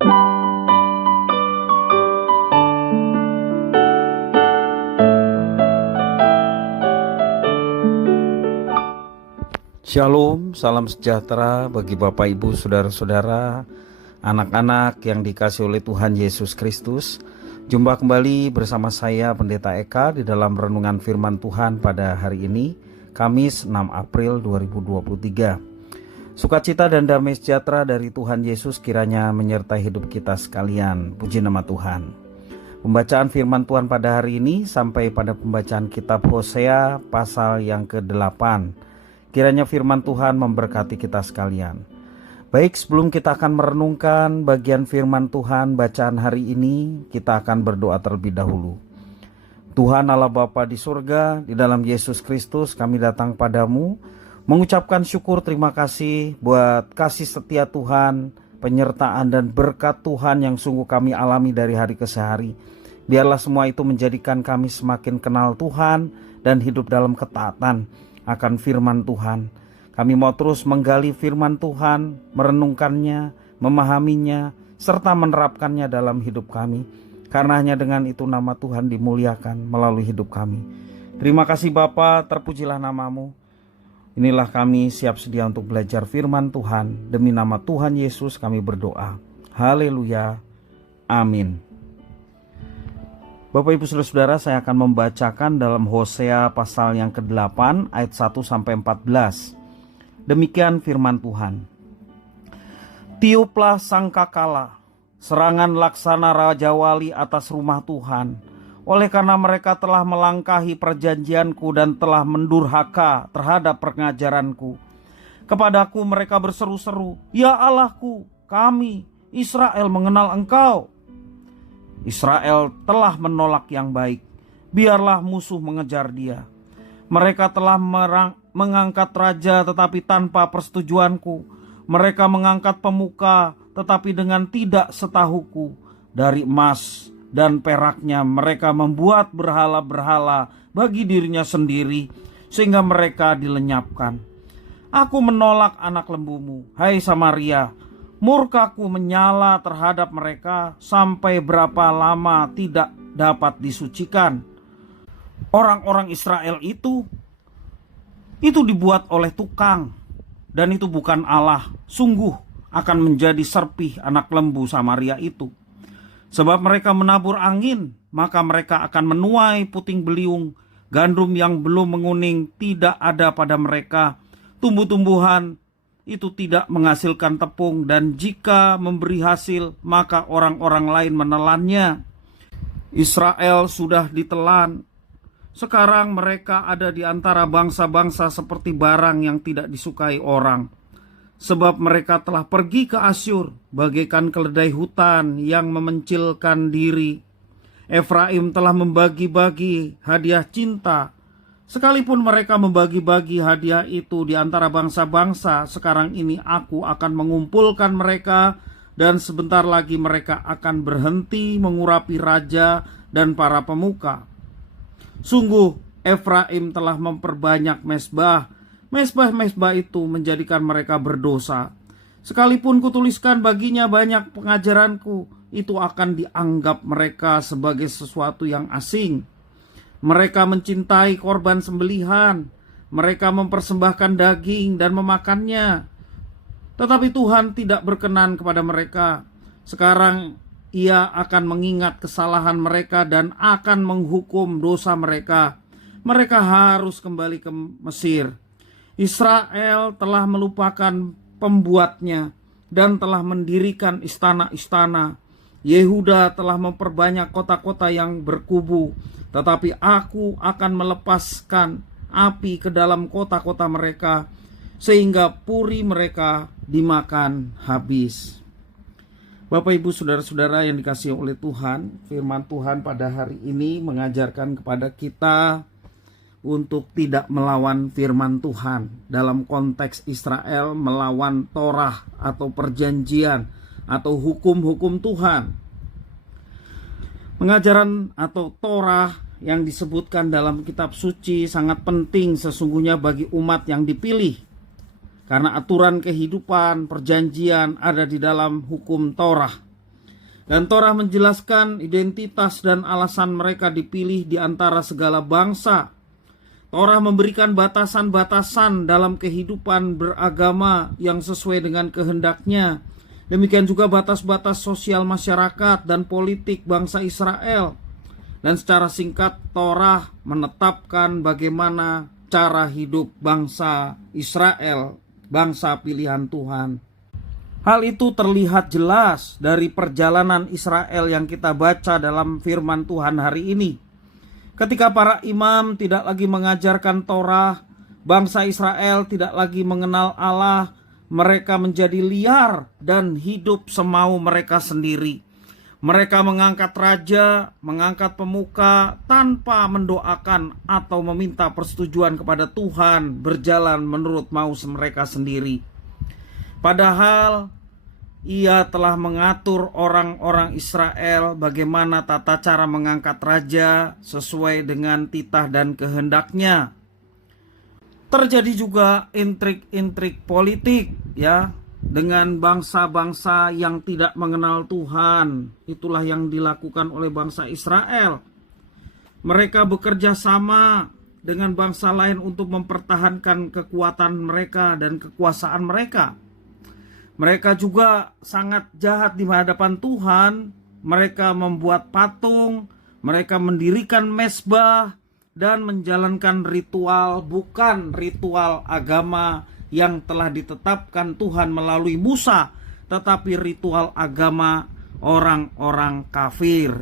Shalom, salam sejahtera bagi Bapak Ibu, saudara-saudara, anak-anak yang dikasihi oleh Tuhan Yesus Kristus. Jumpa kembali bersama saya Pendeta Eka di dalam renungan firman Tuhan pada hari ini, Kamis 6 April 2023. Sukacita dan damai sejahtera dari Tuhan Yesus kiranya menyertai hidup kita sekalian. Puji nama Tuhan. Pembacaan firman Tuhan pada hari ini sampai pada pembacaan kitab Hosea pasal yang ke-8. Kiranya firman Tuhan memberkati kita sekalian. Baik, sebelum kita akan merenungkan bagian firman Tuhan bacaan hari ini, kita akan berdoa terlebih dahulu. Tuhan Allah Bapa di surga, di dalam Yesus Kristus kami datang padamu, mengucapkan syukur terima kasih buat kasih setia Tuhan, penyertaan dan berkat Tuhan yang sungguh kami alami dari hari ke hari. Biarlah semua itu menjadikan kami semakin kenal Tuhan dan hidup dalam ketaatan akan firman Tuhan. Kami mau terus menggali firman Tuhan, merenungkannya, memahaminya, serta menerapkannya dalam hidup kami. Karena hanya dengan itu nama Tuhan dimuliakan melalui hidup kami. Terima kasih Bapa, terpujilah namamu. Inilah kami siap sedia untuk belajar firman Tuhan. Demi nama Tuhan Yesus kami berdoa. Haleluya. Amin. Bapak Ibu Saudara-saudara, saya akan membacakan dalam Hosea pasal yang ke-8 ayat 1 sampai 14. Demikian firman Tuhan. Tiuplah sangkakala, serangan laksana Raja Wali atas rumah Tuhan. Oleh karena mereka telah melangkahi perjanjianku dan telah mendurhaka terhadap pengajaranku. Kepadaku mereka berseru-seru, "Ya Allahku, kami Israel mengenal Engkau." Israel telah menolak yang baik, biarlah musuh mengejar dia. Mereka telah mengangkat raja tetapi tanpa persetujuanku. Mereka mengangkat pemuka tetapi dengan tidak setahuku. Dari emas dan peraknya mereka membuat berhala-berhala bagi dirinya sendiri, sehingga mereka dilenyapkan. Aku menolak anak lembumu, hai Samaria. Murkaku menyala terhadap mereka sampai berapa lama tidak dapat disucikan. Orang-orang Israel itu dibuat oleh tukang, dan itu bukan Allah. Sungguh akan menjadi serpih anak lembu Samaria itu. Sebab mereka menabur angin, maka mereka akan menuai puting beliung. Gandum yang belum menguning tidak ada pada mereka. Tumbuh-tumbuhan itu tidak menghasilkan tepung, dan jika memberi hasil maka orang-orang lain menelannya. Israel sudah ditelan. Sekarang mereka ada di antara bangsa-bangsa seperti barang yang tidak disukai orang. Sebab mereka telah pergi ke Asyur bagaikan keledai hutan yang memencilkan diri. Efraim telah membagi-bagi hadiah cinta. Sekalipun mereka membagi-bagi hadiah itu di antara bangsa-bangsa, sekarang ini aku akan mengumpulkan mereka, dan sebentar lagi mereka akan berhenti mengurapi raja dan para pemuka. Sungguh Efraim telah memperbanyak mezbah. Mezbah-mezbah itu menjadikan mereka berdosa. Sekalipun kutuliskan baginya banyak pengajaranku, itu akan dianggap mereka sebagai sesuatu yang asing. Mereka mencintai korban sembelihan. Mereka mempersembahkan daging dan memakannya. Tetapi Tuhan tidak berkenan kepada mereka. Sekarang Ia akan mengingat kesalahan mereka dan akan menghukum dosa mereka. Mereka harus kembali ke Mesir. Israel telah melupakan pembuatnya dan telah mendirikan istana-istana. Yehuda telah memperbanyak kota-kota yang berkubu, tetapi aku akan melepaskan api ke dalam kota-kota mereka, sehingga puri mereka dimakan habis. Bapak Ibu Saudara-saudara yang dikasihi oleh Tuhan, firman Tuhan pada hari ini mengajarkan kepada kita untuk tidak melawan firman Tuhan. Dalam konteks Israel melawan Torah atau perjanjian atau hukum-hukum Tuhan. Pengajaran atau Torah yang disebutkan dalam kitab suci sangat penting sesungguhnya bagi umat yang dipilih. Karena aturan kehidupan, perjanjian ada di dalam hukum Torah. Dan Torah menjelaskan identitas dan alasan mereka dipilih di antara segala bangsa. Torah memberikan batasan-batasan dalam kehidupan beragama yang sesuai dengan kehendaknya. Demikian juga batas-batas sosial masyarakat dan politik bangsa Israel. Dan secara singkat, Torah menetapkan bagaimana cara hidup bangsa Israel, bangsa pilihan Tuhan. Hal itu terlihat jelas dari perjalanan Israel yang kita baca dalam firman Tuhan hari ini. Ketika para imam tidak lagi mengajarkan Torah, bangsa Israel tidak lagi mengenal Allah, mereka menjadi liar dan hidup semau mereka sendiri. Mereka mengangkat raja, mengangkat pemuka tanpa mendoakan atau meminta persetujuan kepada Tuhan, berjalan menurut mau mereka sendiri. Padahal ia telah mengatur orang-orang Israel bagaimana tata cara mengangkat raja sesuai dengan titah dan kehendaknya. Terjadi juga intrik-intrik politik ya, dengan bangsa-bangsa yang tidak mengenal Tuhan. Itulah yang dilakukan oleh bangsa Israel. Mereka bekerja sama dengan bangsa lain untuk mempertahankan kekuatan mereka dan kekuasaan mereka. Mereka juga sangat jahat di hadapan Tuhan. Mereka membuat patung, mereka mendirikan mezbah, dan menjalankan ritual bukan ritual agama yang telah ditetapkan Tuhan melalui Musa, tetapi ritual agama orang-orang kafir.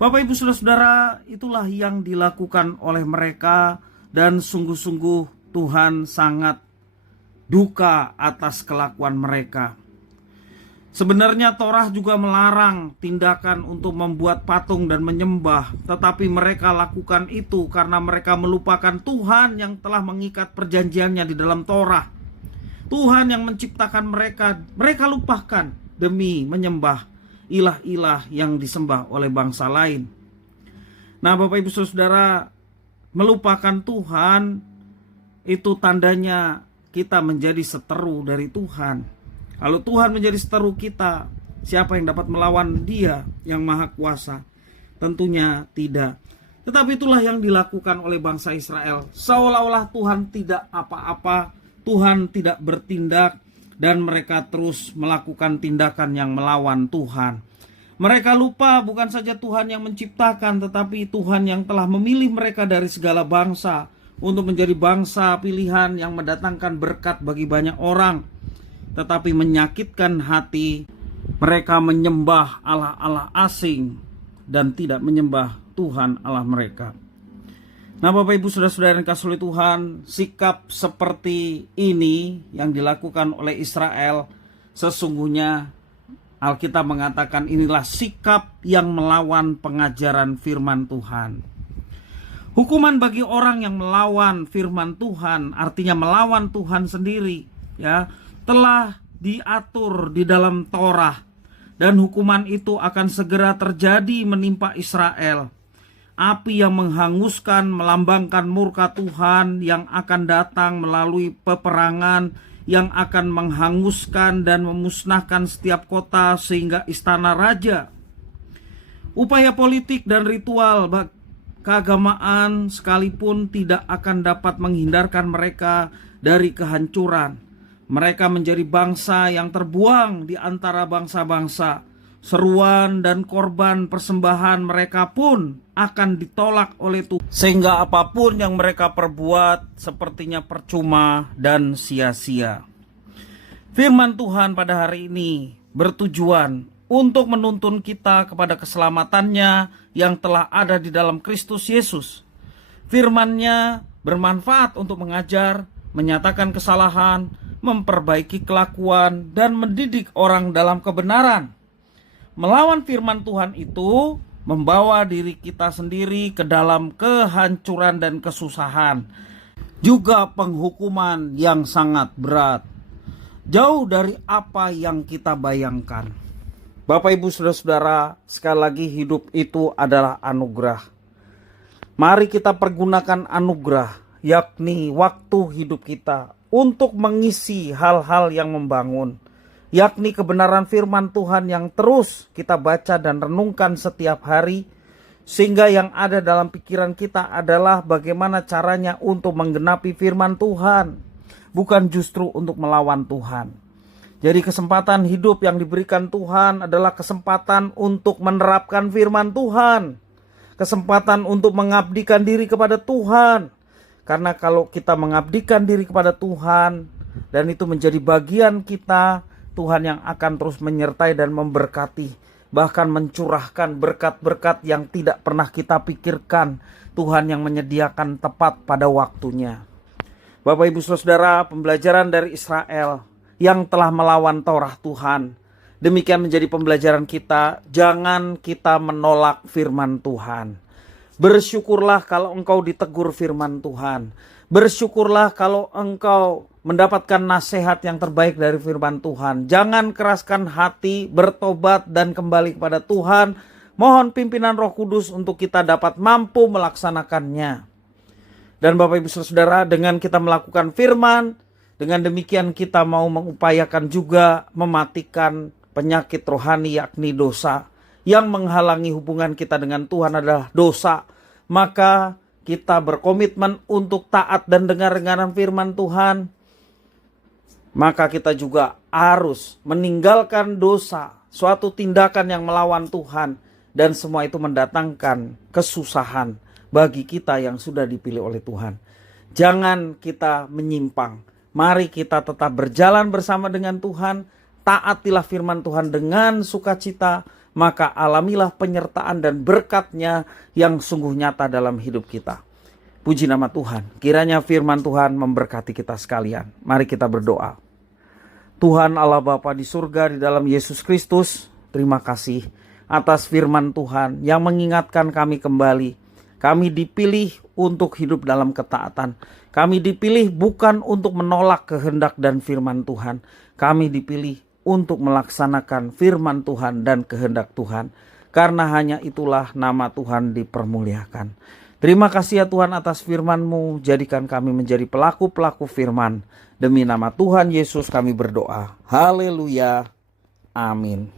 Bapak Ibu Saudara-saudara, itulah yang dilakukan oleh mereka, dan sungguh-sungguh Tuhan sangat duka atas kelakuan mereka. Sebenarnya Torah juga melarang tindakan untuk membuat patung dan menyembah, tetapi mereka lakukan itu karena mereka melupakan Tuhan yang telah mengikat perjanjiannya di dalam Torah. Tuhan yang menciptakan mereka lupakan demi menyembah ilah-ilah yang disembah oleh bangsa lain. Nah, Bapak Ibu Saudara, melupakan Tuhan itu tandanya kita menjadi seteru dari Tuhan. Kalau Tuhan menjadi seteru kita, siapa yang dapat melawan Dia yang Maha Kuasa? Tentunya tidak. Tetapi itulah yang dilakukan oleh bangsa Israel. Seolah-olah Tuhan tidak apa-apa, Tuhan tidak bertindak, dan mereka terus melakukan tindakan yang melawan Tuhan. Mereka lupa bukan saja Tuhan yang menciptakan, tetapi Tuhan yang telah memilih mereka dari segala bangsa untuk menjadi bangsa pilihan yang mendatangkan berkat bagi banyak orang. Tetapi menyakitkan hati, mereka menyembah Allah-Allah asing dan tidak menyembah Tuhan Allah mereka. Nah, Bapak Ibu Saudara-saudara yang kasih oleh Tuhan, sikap seperti ini yang dilakukan oleh Israel, sesungguhnya Alkitab mengatakan inilah sikap yang melawan pengajaran firman Tuhan. Hukuman bagi orang yang melawan firman Tuhan, artinya melawan Tuhan sendiri, ya, telah diatur di dalam Torah, dan hukuman itu akan segera terjadi menimpa Israel. Api yang menghanguskan melambangkan murka Tuhan yang akan datang melalui peperangan yang akan menghanguskan dan memusnahkan setiap kota sehingga istana raja. Upaya politik dan ritual keagamaan sekalipun tidak akan dapat menghindarkan mereka dari kehancuran. Mereka menjadi bangsa yang terbuang di antara bangsa-bangsa. Seruan dan korban persembahan mereka pun akan ditolak oleh Tuhan. Sehingga apapun yang mereka perbuat sepertinya percuma dan sia-sia. Firman Tuhan pada hari ini bertujuan untuk menuntun kita kepada keselamatannya yang telah ada di dalam Kristus Yesus. Firman-Nya bermanfaat untuk mengajar, menyatakan kesalahan, memperbaiki kelakuan, dan mendidik orang dalam kebenaran. Melawan firman Tuhan itu membawa diri kita sendiri ke dalam kehancuran dan kesusahan, juga penghukuman yang sangat berat, jauh dari apa yang kita bayangkan. Bapak Ibu Saudara-saudara, sekali lagi hidup itu adalah anugerah. Mari kita pergunakan anugerah, yakni waktu hidup kita, untuk mengisi hal-hal yang membangun, yakni kebenaran firman Tuhan yang terus kita baca dan renungkan setiap hari, sehingga yang ada dalam pikiran kita adalah bagaimana caranya untuk menggenapi firman Tuhan, bukan justru untuk melawan Tuhan. Jadi kesempatan hidup yang diberikan Tuhan adalah kesempatan untuk menerapkan firman Tuhan, kesempatan untuk mengabdikan diri kepada Tuhan. Karena kalau kita mengabdikan diri kepada Tuhan dan itu menjadi bagian kita, Tuhan yang akan terus menyertai dan memberkati, bahkan mencurahkan berkat-berkat yang tidak pernah kita pikirkan. Tuhan yang menyediakan tepat pada waktunya. Bapak Ibu Saudara, pembelajaran dari Israel yang telah melawan Taurat Tuhan, demikian menjadi pembelajaran kita. Jangan kita menolak firman Tuhan. Bersyukurlah kalau engkau ditegur firman Tuhan. Bersyukurlah kalau engkau mendapatkan nasihat yang terbaik dari firman Tuhan. Jangan keraskan hati, bertobat dan kembali kepada Tuhan. Mohon pimpinan Roh Kudus untuk kita dapat mampu melaksanakannya. Dan Bapak Ibu Saudara, dengan kita melakukan firman, dengan demikian kita mau mengupayakan juga mematikan penyakit rohani, yakni dosa. Yang menghalangi hubungan kita dengan Tuhan adalah dosa. Maka kita berkomitmen untuk taat dan dengar-dengaran firman Tuhan. Maka kita juga harus meninggalkan dosa, suatu tindakan yang melawan Tuhan. Dan semua itu mendatangkan kesusahan bagi kita yang sudah dipilih oleh Tuhan. Jangan kita menyimpang. Mari kita tetap berjalan bersama dengan Tuhan. Taatilah firman Tuhan dengan sukacita. Maka alamilah penyertaan dan berkat-Nya yang sungguh nyata dalam hidup kita. Puji nama Tuhan. Kiranya firman Tuhan memberkati kita sekalian. Mari kita berdoa. Tuhan Allah Bapa di surga, di dalam Yesus Kristus, terima kasih atas firman Tuhan yang mengingatkan kami kembali. Kami dipilih untuk hidup dalam ketaatan. Kami dipilih bukan untuk menolak kehendak dan firman Tuhan. Kami dipilih untuk melaksanakan firman Tuhan dan kehendak Tuhan. Karena hanya itulah nama Tuhan dipermuliakan. Terima kasih ya Tuhan atas firman-Mu. Jadikan kami menjadi pelaku-pelaku firman. Demi nama Tuhan Yesus kami berdoa. Haleluya. Amin.